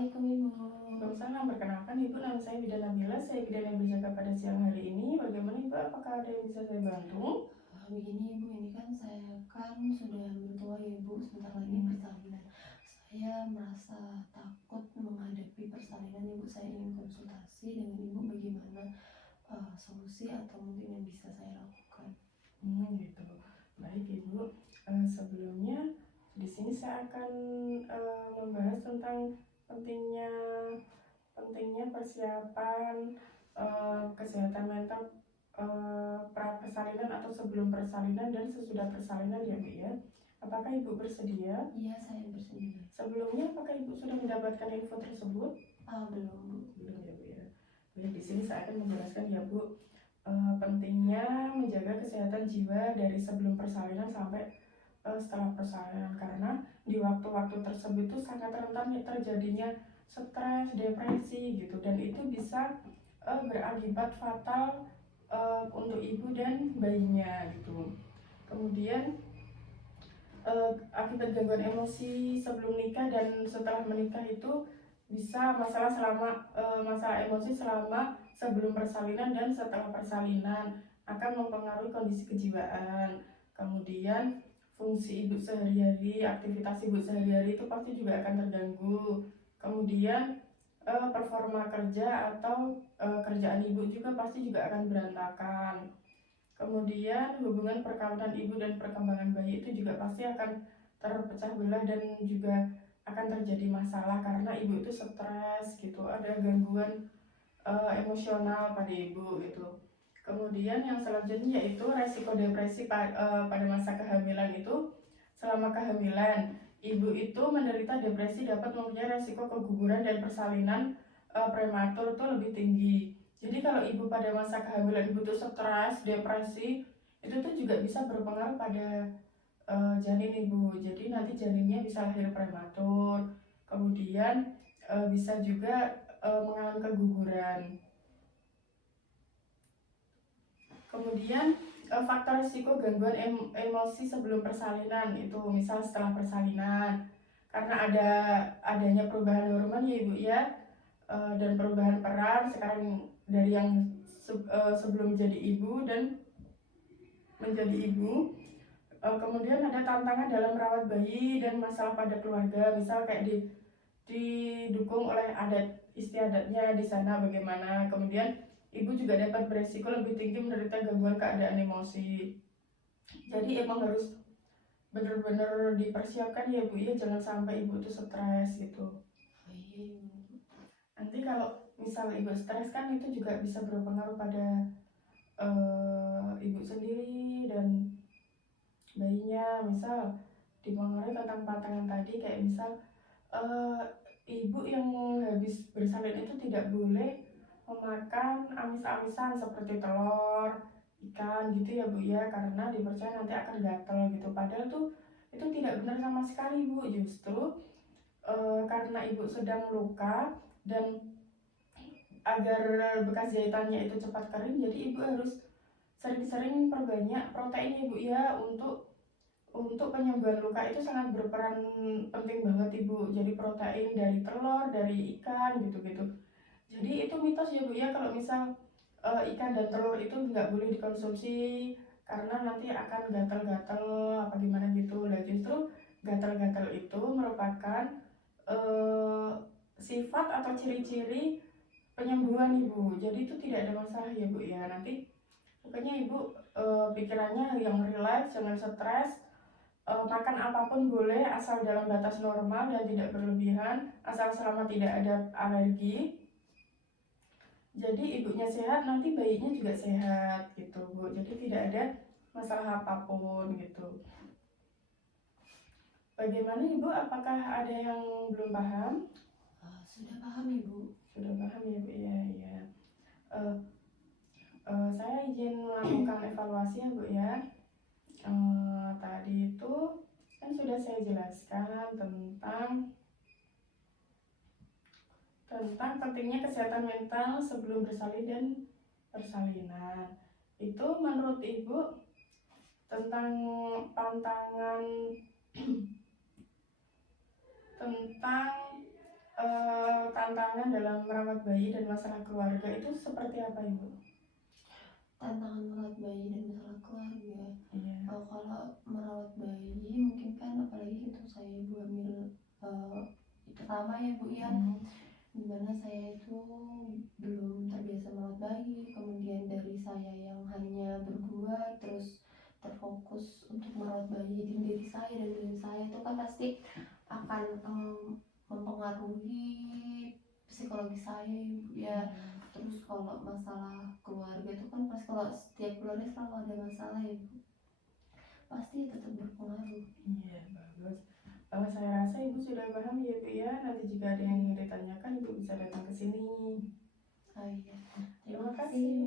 Assalamualaikum Ibu. Waalaikumsalam, perkenalkan Ibu, nama saya Bida Nabila, saya bidan yang berjaga pada siang hari ini. Bagaimana Ibu, apakah ada yang bisa saya bantu? Begini Ibu, ini kan saya kan sudah bertua ya Ibu, sebentar lagi persalinan. Saya merasa takut menghadapi persalinan Ibu, saya ingin konsultasi dengan Ibu bagaimana solusi atau mungkin yang bisa saya lakukan. Gitu. Baik Ibu, sebelumnya di sini saya akan membahas tentang pentingnya persiapan kesehatan mental pra persalinan atau sebelum persalinan dan sesudah persalinan ya Bu ya. Apakah Ibu bersedia? Iya, saya bersedia. Sebelumnya apakah Ibu sudah mendapatkan info tersebut? Belum Bu. Belum ya Bu ya. Baik, di sini saya akan menjelaskan ya Bu, pentingnya menjaga kesehatan jiwa dari sebelum persalinan sampai setelah persalinan, karena di waktu-waktu tersebut itu sangat rentan terjadinya stres, depresi gitu, dan itu bisa berakibat fatal untuk ibu dan bayinya gitu. Kemudian akibat gangguan emosi sebelum nikah dan setelah menikah itu bisa masalah emosi selama sebelum persalinan dan setelah persalinan akan mempengaruhi kondisi kejiwaan. Kemudian fungsi ibu sehari-hari, aktivitas ibu sehari-hari itu pasti juga akan terganggu. Kemudian performa kerja atau kerjaan ibu juga pasti juga akan berantakan. Kemudian hubungan perkawinan ibu dan perkembangan bayi itu juga pasti akan terpecah belah dan juga akan terjadi masalah karena ibu itu stres gitu, ada gangguan emosional pada ibu gitu. Kemudian yang selanjutnya yaitu resiko depresi pada masa kehamilan itu. Selama kehamilan, ibu itu menderita depresi dapat mempunyai resiko keguguran dan persalinan prematur itu lebih tinggi. Jadi kalau ibu pada masa kehamilan ibu tuh stres, depresi, itu tuh juga bisa berpengaruh pada janin ibu. Jadi nanti janinnya bisa lahir prematur. Kemudian bisa juga mengalami keguguran. Kemudian faktor risiko gangguan emosi sebelum persalinan itu misal setelah persalinan, karena adanya perubahan hormon ya ibu ya, dan perubahan peran sekarang dari yang sebelum jadi ibu dan menjadi ibu. Kemudian ada tantangan dalam merawat bayi dan masalah pada keluarga, misal kayak didukung oleh adat istiadatnya di sana bagaimana. Kemudian ibu juga dapat beresiko lebih tinggi menderita gangguan keadaan emosi. Jadi emang harus benar-benar dipersiapkan ya Bu ya, jangan sampai ibu itu stres gitu. Nanti kalau misal ibu stres kan itu juga bisa berpengaruh pada ibu sendiri dan bayinya. Misal dipengaruhi tentang pantangan tadi, kayak misal ibu yang habis bersalin itu tidak boleh memakan amis-amisan seperti telur, ikan gitu ya Bu ya, karena dipercaya nanti akan gatel gitu. Padahal tuh itu tidak benar sama sekali Bu. Justru karena ibu sedang luka dan agar bekas jahitannya itu cepat kering, jadi ibu harus sering-sering perbanyak protein ya Bu ya, untuk penyembuhan luka itu sangat berperan penting banget ibu. Jadi protein dari telur, dari ikan gitu-gitu. Jadi itu mitos ya Bu ya, kalau misal ikan dan telur itu nggak boleh dikonsumsi karena nanti akan gatal-gatal apa gimana gitu. Nah justru gatal-gatal itu merupakan sifat atau ciri-ciri penyembuhan ibu. Jadi itu tidak ada masalah ya Bu ya. Nanti pokoknya ibu pikirannya yang relax, jangan stres. Makan apapun boleh asal dalam batas normal dan tidak berlebihan, asal selama tidak ada alergi. Jadi ibunya sehat, nanti bayinya juga sehat gitu Bu. Jadi tidak ada masalah apapun gitu. Bagaimana Ibu? Apakah ada yang belum paham? Sudah paham Ibu. Sudah paham ya Bu ya. Ya. Saya izin melakukan evaluasi ya Bu ya. Tadi itu kan sudah saya jelaskan tentang pentingnya kesehatan mental sebelum bersalin dan persalinan. Itu menurut Ibu tentang pantangan tentang tantangan dalam merawat bayi dan masalah keluarga itu seperti apa Ibu? Tantangan merawat bayi dan masalah keluarga. Iya. Kalau merawat bayi mungkin kan apalagi gitu saya ibu hamil pertama ya Bu ya, dimana saya itu belum terbiasa merawat bayi, kemudian dari saya yang hanya berdua terus terfokus untuk merawat bayi, jadi diri saya dan diri saya itu kan pasti akan mempengaruhi psikologi saya Ibu ya. Terus kalau masalah keluarga itu kan pasti kalau setiap keluarga selalu ada masalah ya Bu, pasti tetap berpengaruh. Iya, bagus. Saya rasa Ibu sudah paham ya Bu ya. Nanti jika ada yang ingin ditanyakan Ibu bisa datang ke sini. Oh iya. Terima kasih.